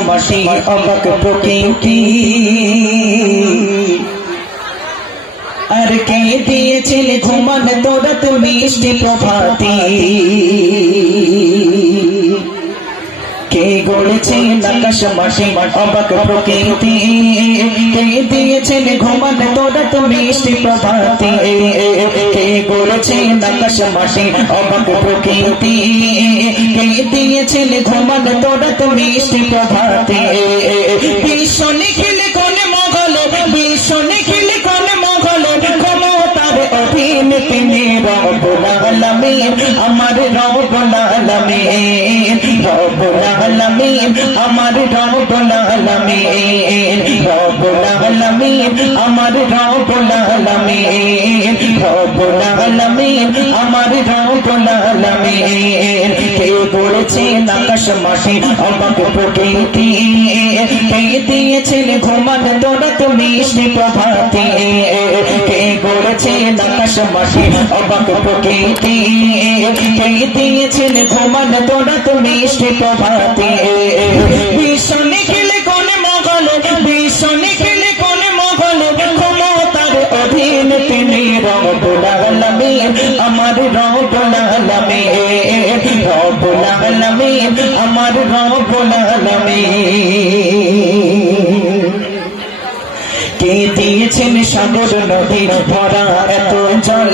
মাটি অবাক প্রকৃতি আর কে দিয়েছেন ঘুমান তোরা তো মিষ্টি প্রভাতি কে গড়েছেন আকাশ মাটি অবাক প্রকৃতি কে দিয়েছেন ঘুমান তোরা তো মিষ্টি প্রভাতি কে গড়েছেন আকাশ মাটি অবাক প্রকৃতি কে দিয়েছেন ঘুমান তোরা তো মিষ্টি প্রভাতি বিশ্ব নিখিল কোন মঙ্গল বিশ্ব নিখিল কোন মঙ্গল ক্ষমতার অধীন তিনি রব্বুল আলামিন আমার রব্বুল আলামিন রব্বুল আলামিন আমার রব্বুল আলামিন রব্বুল আলামিন আমার রব্বুল আলামিন রব্বুল আলামিন আমার রব্বুল আলামিন কে গড়েছেন আকাশ মাটি অবাক প্রকৃতি কে দিয়েছেন ঘুমান তোরা তো মিষ্টি প্রভাতি কে গড়েছেন আকাশ মাটি অবাক প্রকৃতি কে দিয়েছেন ঘুমান তোরা তো মিষ্টি প্রভাতি বিশ্ব নিখিল কোন মঙ্গল বিশ্ব নিখিল কোন মঙ্গল ক্ষমতার অধীন তিনি রব্বুল আলামিন আমার রব্বুল আলামিন রব্বুল আলামিন আমার রব্বুল আলামিন কে দিয়েছেন সাগর নদী ভরা এত জল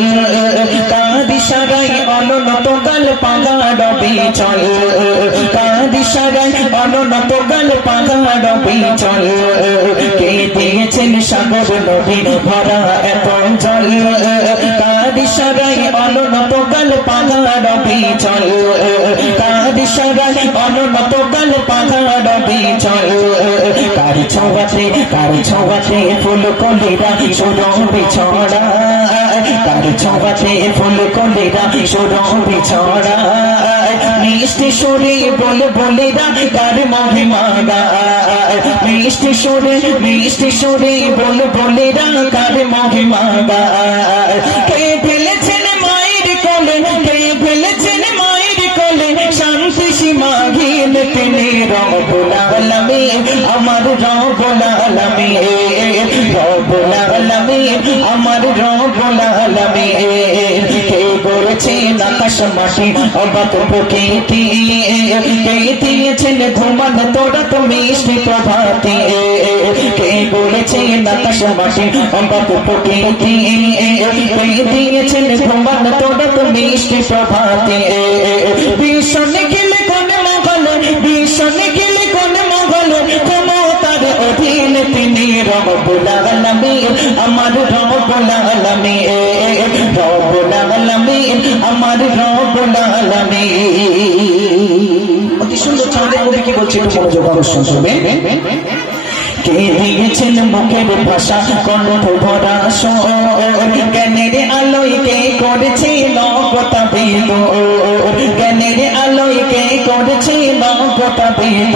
কার ইশারায় অনন্ত গাল পাহাড় বিচল কার ইশারায় অনন্ত গাল পাহাড় বিচল কে দিয়েছেন সাগর নদী ভরা এত জল কার ইশারায় অনন্ত গাল পাহাড় বিচল কার ইশারায় অনন্ত গাল পাহাড় বিচল কার ছোঁয়াতে ফুল কলিরা সুরভি ছড়া কার ছোঁয়াতে ফুল কলিরা সুরভি ছড়া মিষ্টি সুরে বলেরা কার মহিমা গায় মিষ্টি সুরে বলেরা কার মহিমা গায় কে ফেলেছেন মায়ের কোলে কে ফেলেছেন মায়ের কোলে শান্তি সীমাহীন তিনি রব্বুল আলামিন আমার রব্বুল আলামিন রব্বুল আলামিন আমার রব্বুল আলামিন কে গড়েছেন আকাশ মাটি অবাক প্রকৃতি কে দিয়েছেন ঘুমান তোরা তো মিষ্টি প্রভাতি কে গড়েছেন আকাশ মাটি অবাক প্রকৃতি কে দিয়েছেন ঘুমান তোরা তো মিষ্টি প্রভাতি বিশ্ব নিখিল কোন মঙ্গল বিশ্ব নিখিল কোন মঙ্গল ক্ষমতার অধীন তিনি রব্বুল আলামিন আমার রব্বুল আলামিন রব্বুল আলামিন আমার রব্বুল আলামিন অতি সুন্দর ছন্দে কবি কি বলছে একটু মনোযোগ আকর্ষণ করবে কে দিয়েছেন মুখের ভাষা কণ্ঠ ভরা স্বর জ্ঞানের আলোয় কে করেছে নবতা বেদ জ্ঞানের আলোয় কে করেছে নবতা বেদ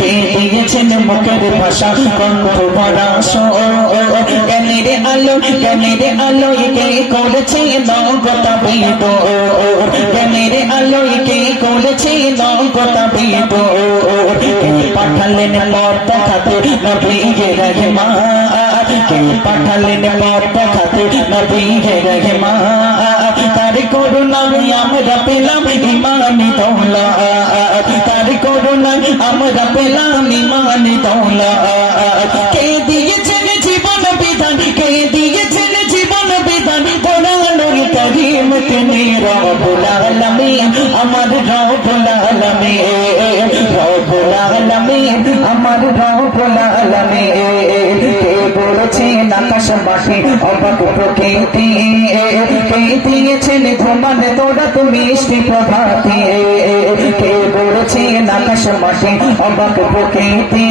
কে দিয়েছেন মুখের ভাষা কণ্ঠ ভরা স্বর জ্ঞানের আলোয় কে করেছে নবতা বেদ জ্ঞানের আলোয় কে করেছে নবতা বেদ কে পাঠালেন পথ দেখাতে নবী রহমান কে পাঠালেন পথ দেখাতে নবী রহমান তার করুণায় আমরা পেলাম ইমানি দৌলত তার করুণায় আমরা পেলাম ইমানি দৌলত কে দিয়েছেন জীবন বিধান কে দিয়েছেন জীবন বিধান কোরআনুল কারীম তিনি রব্বুল আলামিন আমার রব্বুল আলামিন রব্বুল আলামিন আমার রব্বুল আলামিন কে গড়েছেন আকাশ মাটি অবাক প্রকৃতি কে দিয়েছেন ঘুমান তোরা তো মিষ্টি প্রভাতি কে গড়েছেন আকাশ মাটি অবাক প্রকৃতি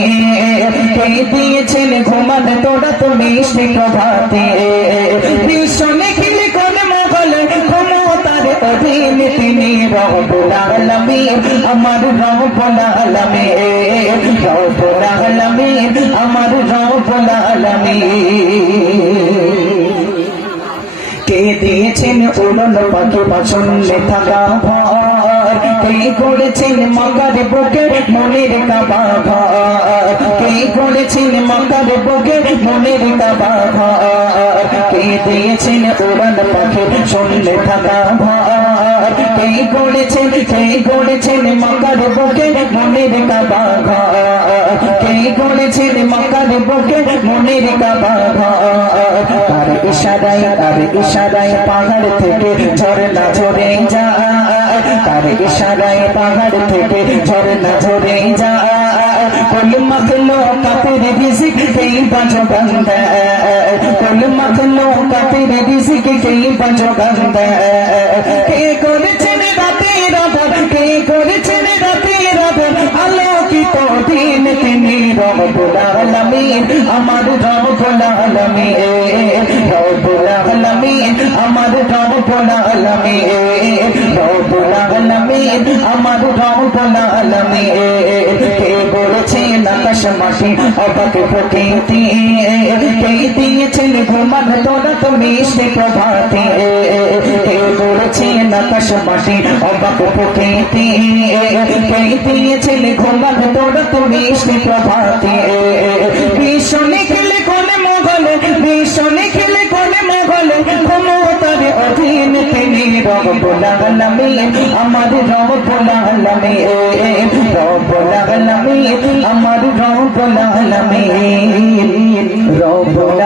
কে দিয়েছেন ঘুমান তোরা তো মিষ্টি প্রভাতি বিশ্ব নিখিল কোন মঙ্গল ক্ষমতার অধীন তিনি রব্বুল আলামিন আমার রব্বুল আলামিন রব্বুল আলামিন আমার রব্বুল আলামিন কে দিয়েছেন উড়ন পাখি পাছনে থাকা ভর কে করেছেন মক্কার বুকে মনের কাবা ঘর কে করেছেন মক্কার বুকে মনের কাবা ঘর কে দিয়েছেন উড়ান পাখি শুনলে থাকা ঘর কে করেছেন মক্কার বুকে মনের কাবা ঘর কে করেছেন মক্কার বুকে মনের কাবা ঘর তার ইশারায় পাহাড় থেকে ঝরনা ঝরে যায় তার ইশারায় পাহাড় থেকে ঝরনা ঝরে যায় কুল মখলুকাতের রিজিক কেই বাজগান দেয় কুল মখলুকাতের রিজিক কেই বাজগান দেয় কে করেছেন রাতের আধার কে করেছেন রাতের আধার আলোকিত দিন তিনি রব্বুল আলামিন আমার রব্বুল আলামিন রব্বুল আলামিন আমার রব্বুল আলামিন রব্বুল আলামিন আমার রব্বুল আলামিন কে বলেছেন আকাশ মাটি অবাক প্রকৃতি কে দিয়েছেন ঘুমান তোরা তো মিষ্টি প্রভাতে কে বলেছেন আকাশ মাটি অবাক প্রকৃতি কে দিয়েছেন ঘুমান তোরা তো মিষ্টি প্রভাতে ভীষণে খেলে কোনে মোগলে ভীষণে খেলে কোনে মোগলে ক্ষমতার অধীন তিনি রব্বুল আলামিন আমার রব্বুল আলামিন রব্বুল আলামিন আমার রব্বুল আলামিন রব্বুল